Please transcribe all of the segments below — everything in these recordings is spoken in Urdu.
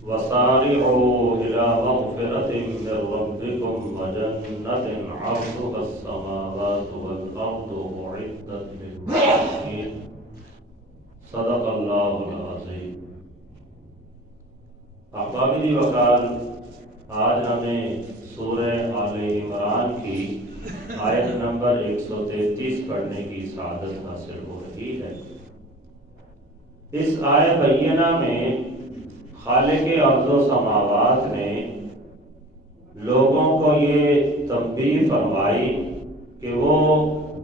وسارعوا إلى مغفرة من ربكم وجنة عرضها السماوات والأرض أعدت للمتقين صدق الله العظيم۔ احبابی وقال، آج ہمیں سورہ آل عمران کی آیت نمبر 133 پڑھنے کی سعادت حاصل ہو رہی ہے۔ اس آیت بینہ میں خالق ارض و سماوات نے لوگوں کو یہ تنبیہ فرمائی کہ وہ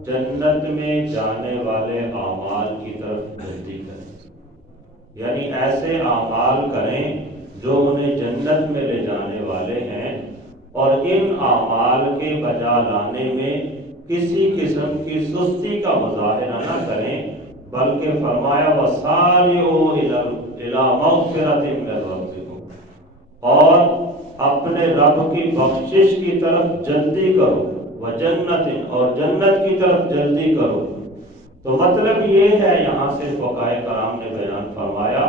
جنت میں جانے والے اعمال کی طرف جلدی کریں، یعنی ایسے اعمال کریں جو انہیں جنت میں لے جانے والے ہیں، اور ان اعمال کے بجا لانے میں کسی قسم کی سستی کا مظاہرہ نہ کریں، بلکہ فرمایا وَسَارِعُوا إِلَى مَغْفِرَةٍ مِّن رَّبِّكُمْ، اور اپنے رب کی بخشش کی طرف جلدی کرو، وَجَنَّةٍ، اور جنت کی طرف جلدی کرو۔ تو مطلب یہ ہے یہاں سے فقہائے کرام نے بیان فرمایا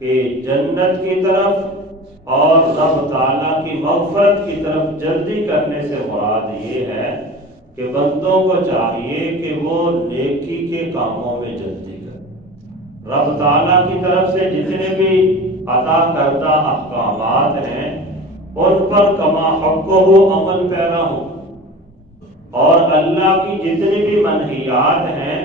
کہ جنت کی طرف اور رب تعالیٰ کی مغفرت کی طرف جلدی کرنے سے مراد یہ ہے کہ بندوں کو چاہیے کہ وہ نیکی کے کاموں میں جلدی کریں، رب تعالیٰ کی طرف سے جتنے بھی عطا کردہ احکامات ہیں ان پر کما حقہ عمل پیرا ہو، اور اللہ کی جتنی بھی منہیات ہیں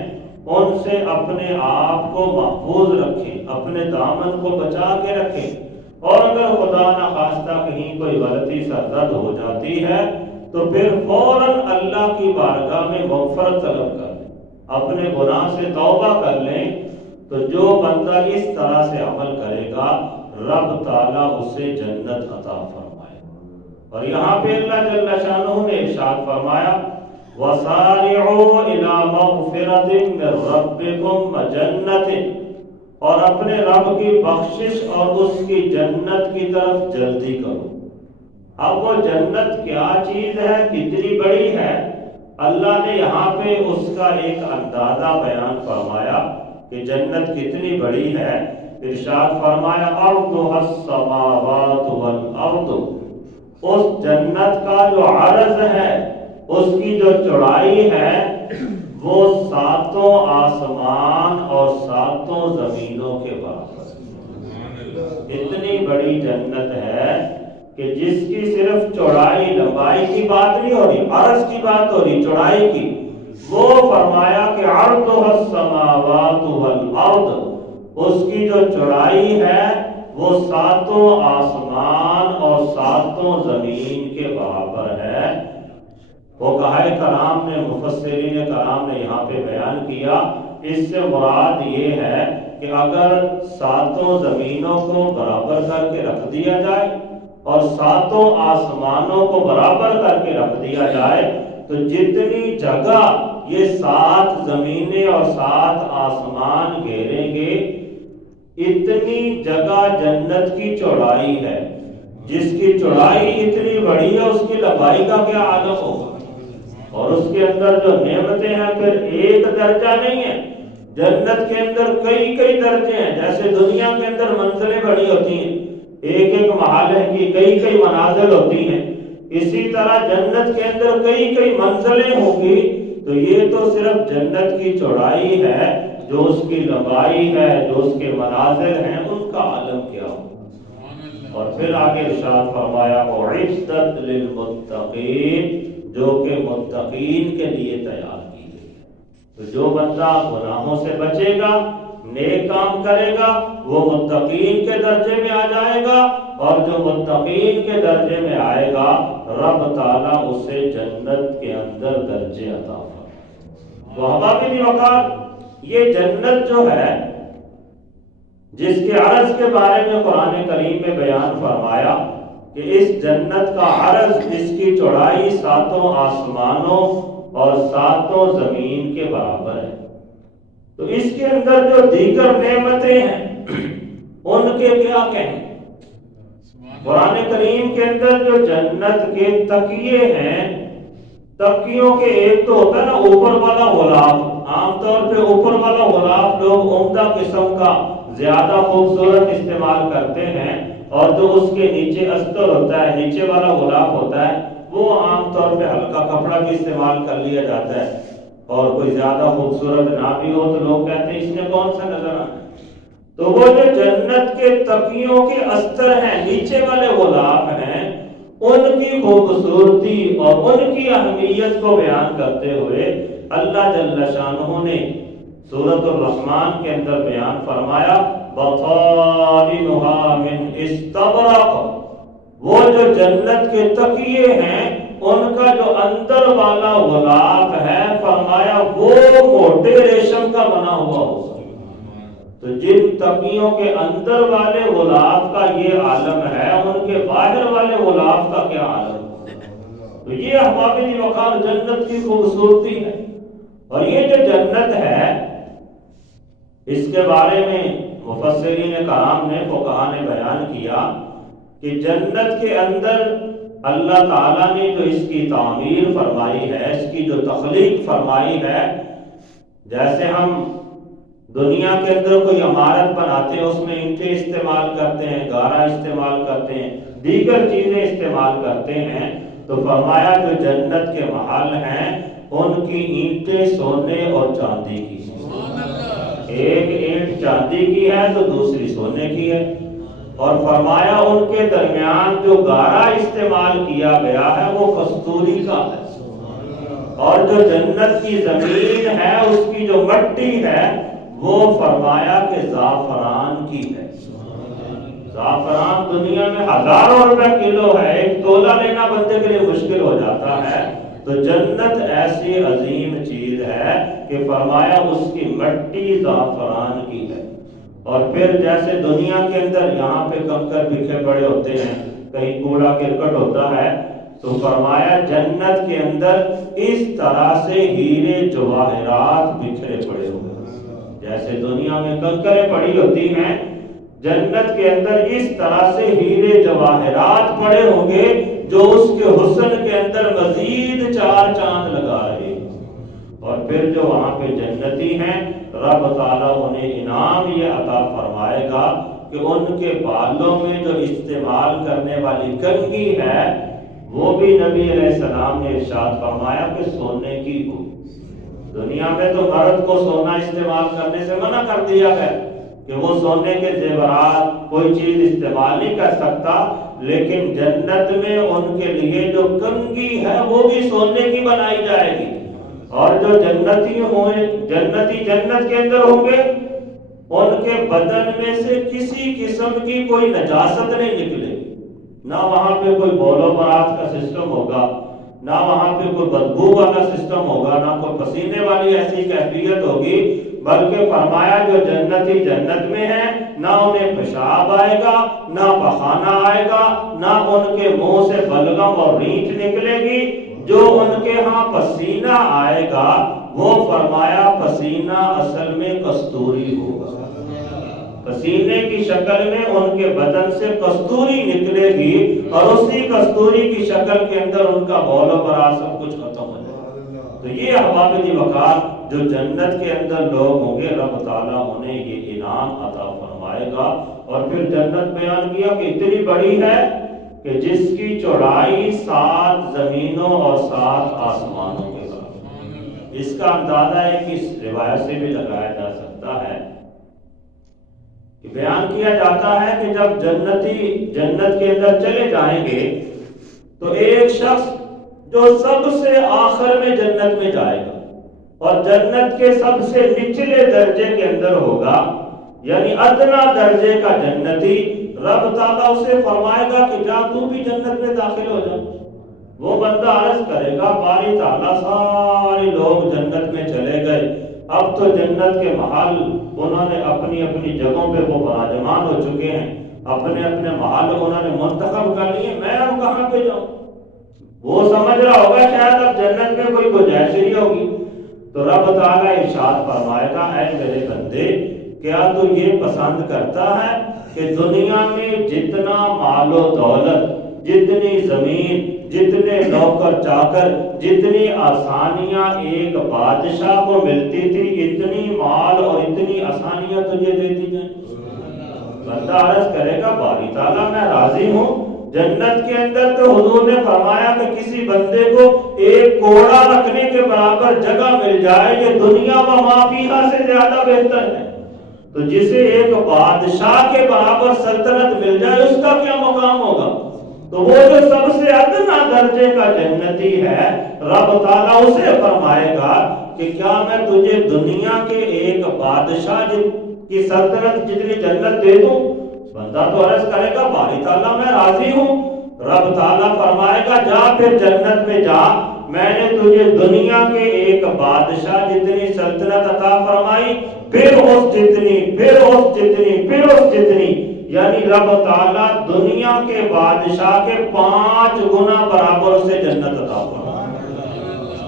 ان سے اپنے آپ کو محفوظ رکھیں، اپنے دامن کو بچا کے رکھیں، اور اگر خدا نخواستہ کہیں کوئی غلطی سرزد ہو جاتی ہے تو پھر فوراً اللہ کی بارگاہ میں مغفرت طلب کر لیں، اپنے گناہ سے توبہ کر لیں۔ تو جو بندہ اس طرح سے عمل کرے گا رب تعالیٰ اسے جنت عطا فرمائے۔ اور یہاں پہ اللہ جل شانہ نے ارشاد فرمایا وَسَارِعُوا إِلَى مَغْفِرَةٍ مِّن رَّبِّكُمْ وَجَنَّةٍ، اور اپنے رب کی بخشش اور اس کی جنت کی طرف جلدی کرو۔ اب وہ جنت کیا چیز ہے، کتنی بڑی ہے، اللہ نے یہاں پہ اس کا ایک اندازہ بیان فرمایا کہ جنت کتنی بڑی ہے۔ ارشاد فرمایا عرضها السماوات والارض، اس جنت کا جو عرض ہے، اس کی جو چوڑائی ہے، وہ 7 آسمان اور 7 زمینوں کے برابر ہے۔ اتنی بڑی جنت ہے کہ جس کی صرف چوڑائی لمبائی کی بات نہیں ہو رہی، عرض کی بات ہو رہی، چوڑائی کی۔ وہ فرمایا کہ عرضها السماوات والارض، اس کی جو چوڑائی ہے وہ 7 آسمان اور 7 زمین کے برابر ہے۔ فقہائے کرام نے، مفسرین کرام نے یہاں پہ بیان کیا، اس سے مراد یہ ہے کہ اگر 7 زمینوں کو برابر کر کے رکھ دیا جائے اور 7 آسمانوں کو برابر کر کے رکھ دیا جائے تو جتنی جگہ یہ 7 زمینیں اور 7 آسمان گھیریں گے اتنی جگہ جنت کی چوڑائی ہے۔ جس کی چوڑائی اتنی بڑی ہے اس کی لمبائی کا کیا عالم ہوگا، اور اس کے اندر جو نعمتیں ہیں پھر ایک درجہ نہیں ہے، جنت کے اندر کئی درجے ہیں۔ جیسے دنیا کے اندر منزلیں بڑی ہوتی ہیں، ایک محلے کی کئی منازل ہوتی ہیں، اسی طرح جنت کے اندر کئی منزلیں ہوں گی۔ تو یہ تو صرف جنت کی چوڑائی ہے، جو اس کی لمبائی ہے، جو اس کے منازل ہیں، ان کا عالم کیا ہو۔ اور پھر آگے ارشاد فرمایا اعدت للمتقین، جو کہ متقین کے لیے تیار کی گئی ہے۔ تو جو بندہ گناہوں سے بچے گا، نیک کام کرے گا، وہ متقین کے درجے میں آ جائے گا، اور جو متقین کے درجے میں آئے گا رب تعالیٰ اسے جنت کے اندر درجے عطا فرمائے۔ تو احبابی وقار، یہ جنت جو ہے جس کے عرض کے بارے میں قرآن کریم میں بیان فرمایا کہ اس جنت کا عرض، اس کی چوڑائی 7 آسمانوں اور 7 زمین کے برابر ہے۔ تو اس کے اندر جو دیگر نعمتیں ہیں ان کے کیا کہیں؟ قرآن کریم کے اندر جو جنت کے تکیے ہیں، تکیوں کے ایک تو ہوتا ہے نا اوپر والا غلاف، عام طور پہ اوپر والا غلاف لوگ عمدہ قسم کا زیادہ خوبصورت استعمال کرتے ہیں، اور جو اس کے نیچے استر ہوتا ہے، نیچے والا غلاف ہوتا ہے، وہ عام طور پہ ہلکا کپڑا بھی استعمال کر لیا جاتا ہے، اور کوئی زیادہ خوبصورت نہ بھی ہو تو لوگ کہتے ہیں اس نے کون سا نظر آنا ہے۔ تو وہ جو جنت کے تکیوں کے استر ہیں، نیچے والے غلاف ہیں، ان کی خوبصورتی اور ان کی اہمیت کو بیان کرتے ہوئے اللہ جل شانہ نے سورۃ الرحمن کے اندر بیان فرمایا بطائنها من استبرق، وہ جو جنت کے تکیے ہیں ان کا جو اندر والا غلاف ہے، فرمایا وہ موٹے ریشم کا بنا ہوا ہوگا۔ تو جن تکیوں کے اندر والے غلاف کا یہ عالم ہے، ان کے باہر والے غلاف کا کیا عالم ہے؟ تو یہ احباب دی وقار جنت کی خوبصورتی ہے۔ اور یہ جو جنت ہے، اس کے بارے میں مفسرین کرام نے، فقہاء نے بیان کیا کہ جنت کے اندر اللہ تعالیٰ نے جو اس کی تعمیر فرمائی ہے، اس کی جو تخلیق فرمائی ہے، جیسے ہم دنیا کے اندر کوئی عمارت بناتے ہیں، اس میں اینٹیں استعمال کرتے ہیں، گارا استعمال کرتے ہیں، دیگر چیزیں استعمال کرتے ہیں، تو فرمایا جو جنت کے محل ہیں ان کی اینٹیں سونے اور چاندی کی ہیں۔ ایک اینٹ چاندی کی ہے تو دوسری سونے کی ہے، اور فرمایا ان کے درمیان جو گارا استعمال کیا گیا ہے وہ کستوری کا ہے، اور جو جنت کی زمین ہے اس کی جو مٹی ہے وہ فرمایا کہ زعفران کی ہے۔ زعفران دنیا میں ہزاروں روپے کلو ہے، ایک تولہ لینا بندے کے لیے مشکل ہو جاتا ہے، تو جنت ایسی عظیم چیز ہے کہ فرمایا اس کی مٹی زعفران کی ہے۔ اور پھر جیسے دنیا کے اندر یہاں پہ کنکر بکھرے پڑے ہوتے ہیں، کہیں کوڑا کرکٹ ہوتا ہے، تو فرمایا جنت کے اندر اس طرح سے ہیرے جواہرات بکھرے پڑے ہوئے، جیسے دنیا میں کنکریں پڑی ہوتی ہیں، جنت کے اندر اس طرح سے ہیرے جواہرات پڑے ہوں گے جو اس کے حسن کے اندر مزید چار چاند لگا رہے ہیں۔ اور پھر جو وہاں پہ جنتی ہیں، رب تعالیٰ انہیں انعام یہ عطا فرمائے گا کہ ان کے بالوں میں جو استعمال کرنے والی کنگھی ہے وہ بھی نبی علیہ السلام نے ارشاد فرمایا کہ سونے کی ہو۔ دنیا میں تو مرد کو سونا استعمال کرنے سے منع کر دیا ہے کہ وہ سونے کے زیورات کوئی چیز استعمال نہیں کر سکتا، لیکن جنت میں ان کے لیے جو کنگھی ہے وہ بھی سونے کی بنائی جائے گی، اور جو جنتی جنت کے اندر ہوں گے ان کے بدن میں سے کسی قسم کی کوئی نجاست نہیں نکلے گی، نہ وہاں پہ کوئی بولو براز کا سسٹم ہوگا، نہ وہاں پہ کوئی بدبو والا سسٹم ہوگا، نہ کوئی پسینے والی ایسی کیفیت ہوگی، بلکہ فرمایا جو جنتی جنت میں ہے نہ انہیں پیشاب آئے گا، نہ پخانہ آئے گا، نہ ان کے منہ سے بلغم اور ریچھ نکلے گی، جو ان کے ہاں پسینہ آئے گا وہ فرمایا پسینہ اصل میں کستوری ہوگا، پسینے کی شکل میں ان کے بدن سے کستوری نکلے گی، اور اسی کستوری کی شکل کے اندر ان کا بول و براز سب کچھ ختم ہو جائے گا۔ تو یہ احباب دی وقار جو جنت کے اندر لوگ ہوں گے، رب تعالیٰ انہیں یہ انعام عطا فرمائے گا۔ اور پھر جنت بیان کیا کہ اتنی بڑی ہے کہ جس کی چوڑائی 7 زمینوں اور 7 آسمانوں کے برابر۔ اس کا اندازہ ایک اس روایت سے بھی لگایا جا سکتا ہے کہ بیان کیا جاتا ہے کہ جب جنتی جنت کے اندر چلے جائیں گے تو ایک شخص جو سب سے آخر میں جنت میں جائے گا اور جنت کے سب سے نچلے درجے کے اندر ہوگا، یعنی ادنا درجے کا جنتی، رب تعالیٰ اسے فرمائے گا کہ جا تو بھی جنت میں داخل ہو جا۔ وہ بندہ عرض کرے گا باری تعالیٰ سارے لوگ جنت میں چلے گئے، اب تو جنت کے محل انہوں نے اپنی اپنی جگہوں پہ وہ براجمان ہو چکے ہیں، اپنے اپنے محل انہوں نے منتخب کر لیے، میں اب کہاں پہ جاؤں؟ وہ سمجھ رہا ہوگا شاید اب جنت میں کوئی گنجائش ہوگی، تو رب تعالیٰ ارشاد فرمائے گا اے میرے بندے، کیا تو یہ پسند کرتا ہے کہ دنیا میں جتنا مال و دولت، جتنی زمین، جتنے نوکر چاکر، جتنی آسانیاں ایک بادشاہ کو ملتی تھی، اتنی مال اور اتنی آسانیاں تجھے دیتی جائیں؟ بندہ عرض کرے گا باری تعالیٰ میں راضی ہوں۔ جنت کے اندر تو حضور نے فرمایا کہ کسی بندے کو ایک کوڑا رکھنے کے برابر جگہ مل جائے یہ دنیا و ما فیہا سے زیادہ بہتر ہے، تو جسے ایک بادشاہ کے برابر سلطنت مل جائے اس کا کیا مقام ہوگا؟ تو وہ جو سب سے ادنا درجے کا جنتی ہے رب تعالیٰ اسے فرمائے گا کہ کیا میں تجھے دنیا کے ایک بادشاہ کی سلطنت جتنی جنت دے دوں؟ بندہ تو عرض کرے گا باری تعالیٰ میں راضی ہوں۔ رب تعالیٰ فرمائے گا جا پھر جنت میں جا، میں نے تجھے دنیا کے ایک بادشاہ جتنی سلطنت عطا فرمائی، پھر اس جتنی، پھر اس جتنی، پھر اس جتنی، یعنی رب تعالیٰ دنیا کے بادشاہ کے 5 گنا برابر سے جنت عطا فرمائے۔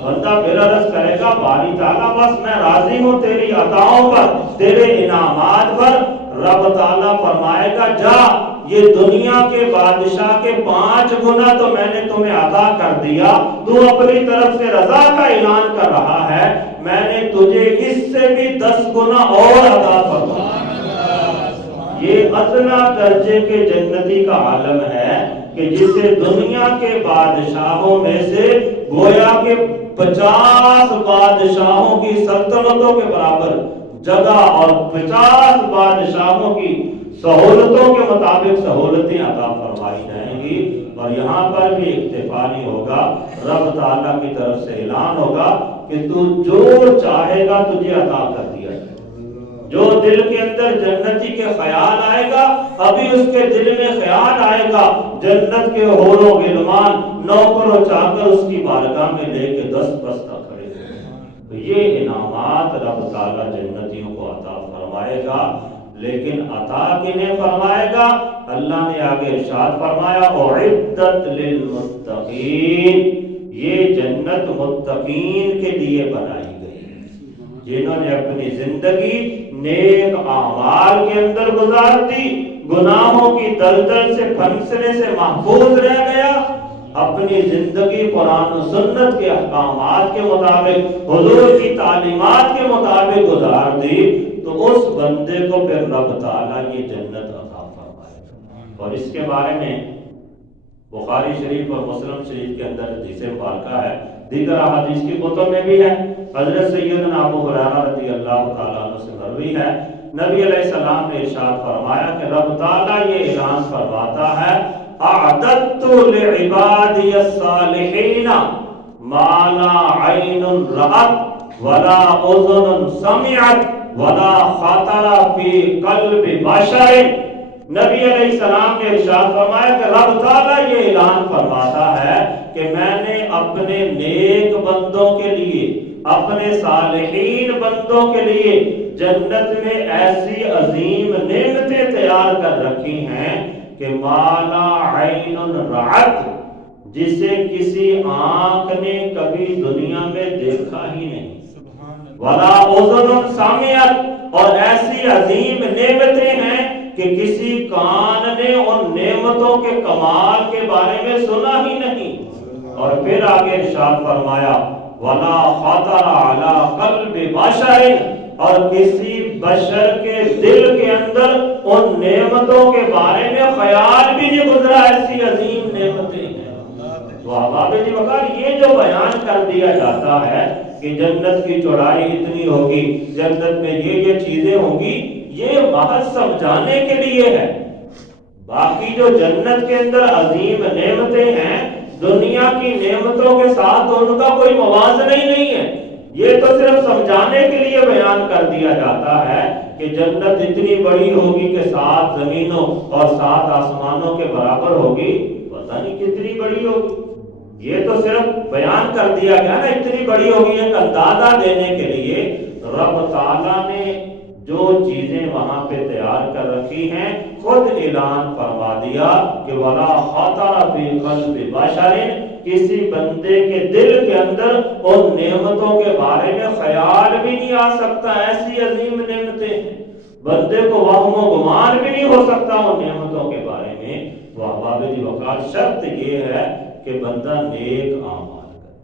بندہ پھر عرض کرے گا باری تعالیٰ بس میں راضی ہوں تیری عطاؤں پر، تیرے انعامات پر۔ رب تعالیٰ فرمائے گا جا، یہ دنیا کے بادشاہ کے 5 گنا تو میں نے تمہیں عطا کر دیا، تو اپنی طرف سے رضا کا اعلان کر رہا ہے، میں نے تجھے اس سے بھی 10 گنا اور عطا فرمایا۔ یہ ادنا درجے کے جنتی کا عالم ہے کہ جسے دنیا کے بادشاہوں میں سے گویا کہ 50 بادشاہوں کی سلطنتوں کے برابر جگہ اور 50 بادشاہوں کی سہولتوں کے مطابق سہولتیں عطا فرمائی جائیں گی۔ اور یہاں پر بھی اکتفا نہیں ہوگا، رب تعالیٰ کی طرف سے اعلان ہوگا کہ تو جو چاہے گا تجھے عطا کر دیا جائے۔ جو دل کے اندر جنتی کے خیال آئے گا، ابھی اس کے دل میں خیال آئے گا جنت کے حور و غلمان نوکر و چاکر اس کی بارگاہ میں لے کے دست بستہ کھڑے ہیں۔ تو یہ انعامات رب تعالیٰ جنتیوں کو عطا فرمائے گا، لیکن عطا کنہیں فرمائے گا؟ اللہ نے آگے ارشاد فرمایا اعدت للمتقین، یہ جنت متقین کے لیے بنائی گئی ہے، جنہوں نے اپنی زندگی نیک اعمال کے اندر گزار دی، گناہوں کی دلدل سے پھنسنے سے محفوظ رہ گیا، اپنی زندگی قرآن و سنت کے احکامات کے مطابق، حضور کی تعلیمات کے مطابق گزار دی، تو اس بندے کو پھر رب تعالیٰ یہ جنت عطا فرمائے گا۔ اور اس کے بارے میں بخاری شریف اور مسلم شریف کے اندر حدیث مبارکہ ہے، دیگر احادیث کی کتب میں بھی ہے۔ حضرت سیدنا ابو ہریرہ رضی اللہ تعالیٰ عنہ سے مروی ہے، نبی علیہ السلام نے ارشاد فرمایا کہ رب تعالیٰ یہ اعلان فرماتا ہے اعددت لعبادی الصالحین ما لا عین رأت ولا اذن سمعت ولا خطر فی قلب بشر۔ نبی علیہ السلام نے ارشاد فرمایا کہ رب تعالیٰ یہ اعلان فرماتا ہے کہ میں نے اپنے نیک بندوں کے لیے، اپنے صالحین بندوں کے لیے جنت میں ایسی عظیم نعمتیں تیار کر رکھی ہیں کہ مالا عین رأت، جسے کسی آنکھ نے کبھی دنیا میں دیکھا ہی نہیں، ولا اذن سمعت، اور ایسی عظیم نعمتیں ہیں کہ کسی کان نے ان نعمتوں کے کمال کے بارے میں سنا ہی نہیں۔ اور پھر آگے ارشاد فرمایا ولا خطر علی قلب بشر، اور کسی بشر کے دل کے اندر ان نعمتوں کے بارے میں خیال بھی نہیں گزرا، ایسی عظیم نعمتیں ہیں۔ تو احباب جی وقار یہ جو بیان کر دیا جاتا ہے کہ جنت کی چوڑائی اتنی ہوگی، جنت میں یہ چیزیں ہوں گی، یہ محض سمجھانے کے لیے ہے۔ باقی جو جنت کے اندر عظیم نعمتیں ہیں، دنیا کی نعمتوں کے ساتھ ان کا کوئی موازنہ ہی نہیں ہے، یہ تو صرف سمجھانے کے لیے بیان کر دیا جاتا ہے کہ جنت اتنی بڑی ہوگی کہ 7 زمینوں اور 7 آسمانوں کے برابر ہوگی، پتہ نہیں کتنی بڑی ہوگی، یہ تو صرف بیان کر دیا گیا نا اتنی بڑی ہوگی، ایک اندازہ دینے کے لیے۔ رب تعالیٰ نے جو چیزیں وہاں پہ تیار کر رکھی ہیں خود اعلان فرما دیا کہ ولا خطر فی قلب بشر، کسی بندے کے دل کے اندر ان نعمتوں کے بارے میں خیال بھی نہیں آ سکتا، ایسی عظیم نعمتیں ہیں، بندے کو وہم و گمان بھی نہیں ہو سکتا ان نعمتوں کے بارے میں۔ تو احباب جی وقار شرط یہ ہے کہ بندہ نیک اعمال کرے،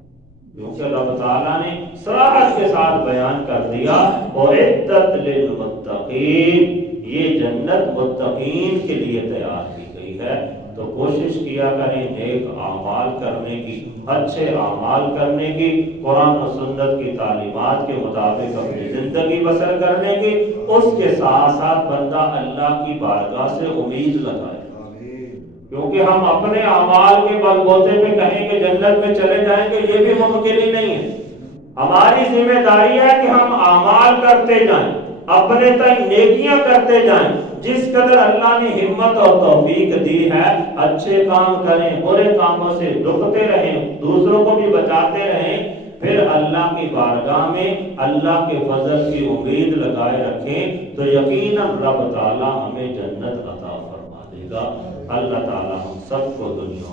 کیونکہ رب تعالیٰ نے صراحت کے ساتھ بیان کر دیا اعدت للمتقین، یہ جنت متقین کے لیے تیار کی گئی ہے۔ تو کوشش کیا کریں نیک اعمال کرنے کی، اچھے اعمال کرنے کی، قرآن و سنت کی تعلیمات کے مطابق اپنی زندگی بسر کرنے کی۔ اس کے ساتھ ساتھ بندہ اللہ کی بارگاہ سے امید لگائے، کیونکہ ہم اپنے اعمال کے بل بوتے پہ کہیں کہ جنت میں چلے جائیں گے، یہ بھی ممکن ہی نہیں ہے۔ ہماری ذمہ داری ہے کہ ہم اعمال کرتے جائیں، اپنے تک نیکیاں کرتے جائیں، جس قدر اللہ نے ہمت اور توفیق دی ہے اچھے کام کریں، برے کاموں سے رکتے رہیں، دوسروں کو بھی بچاتے رہیں، پھر اللہ کی بارگاہ میں اللہ کے فضل کی امید لگائے رکھیں تو یقیناً رب تعالی ہمیں جنت عطا فرما دے گا۔ اللہ تعالی ہم سب کو دنیا